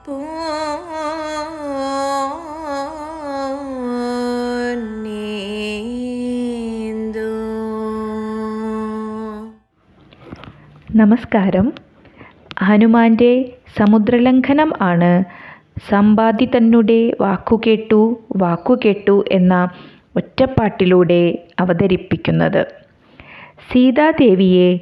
നമസ്കാരം. ഹനുമാന്റെ സമുദ്രലംഘനം ആണ് സമ്പാദി തന്നെ വാക്കുകേട്ടു വാക്കുകേട്ടു എന്ന ഒറ്റപ്പാട്ടിലൂടെ അവതരിപ്പിക്കുന്നത്. സീതാദേവിയെ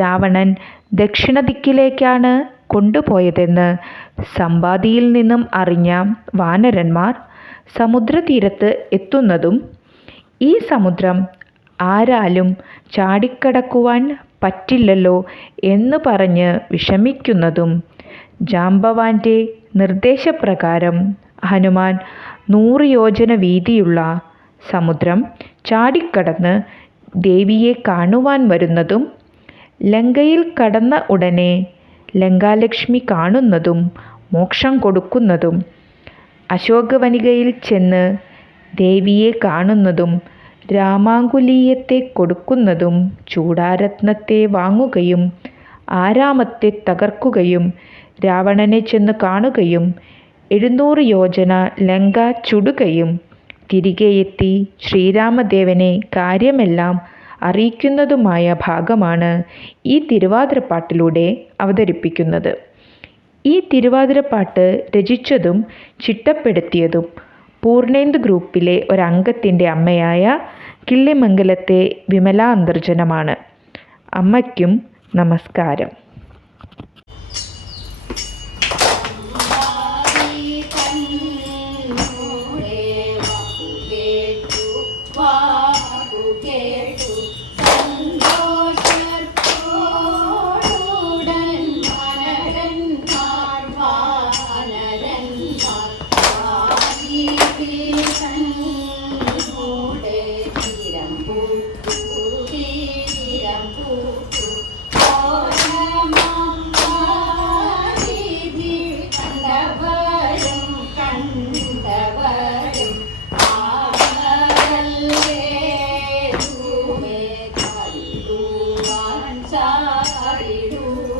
രാവണൻ ദക്ഷിണ ദിക്കിലേക്കാണ് കൊണ്ടുപോയതെന്ന് സമ്പാദിയിൽ നിന്നും അറിഞ്ഞ വാനരന്മാർ സമുദ്രതീരത്ത് എത്തുന്നതും ഈ സമുദ്രം ആരാലും ചാടിക്കടക്കുവാൻ പറ്റില്ലല്ലോ എന്ന് പറഞ്ഞ് വിഷമിക്കുന്നതും ജാംബവാന്റെ നിർദ്ദേശപ്രകാരം ഹനുമാൻ നൂറ് യോജന വീതിയുള്ള സമുദ്രം ചാടിക്കടന്ന് ദേവിയെ കാണുവാൻ വരുന്നതും ലങ്കയിൽ കടന്ന ഉടനെ ലങ്കാലക്ഷ്മി കാണുന്നതും മോക്ഷം കൊടുക്കുന്നതും അശോകവനികയിൽ ചെന്ന് ദേവിയെ കാണുന്നതും രാമാങ്കുലീയത്തെ കൊടുക്കുന്നതും ചൂടാരത്നത്തെ വാങ്ങുകയും ആരാമത്തെ തകർക്കുകയും രാവണനെ ചെന്ന് കാണുകയും എഴുന്നൂറ് യോജന ലങ്ക ചുടുകയും തിരികെയെത്തി ശ്രീരാമദേവനെ കാര്യമെല്ലാം അറിയിക്കുന്നതുമായ ഭാഗമാണ് ഈ തിരുവാതിരപ്പാട്ടിലൂടെ അവതരിപ്പിക്കുന്നത്. ഈ തിരുവാതിരപ്പാട്ട് രചിച്ചതും ചിട്ടപ്പെടുത്തിയതും പൂർണേന്ദു ഗ്രൂപ്പിലെ ഒരംഗത്തിന്റെ അമ്മയായ കിള്ളിമംഗലത്തെ വിമല അന്തർജനമാണ് അമ്മയ്ക്കും നമസ്കാരം. chorido.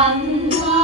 കാര്യമെല്ലാം കാര്യമെല്ലാം നന്നായി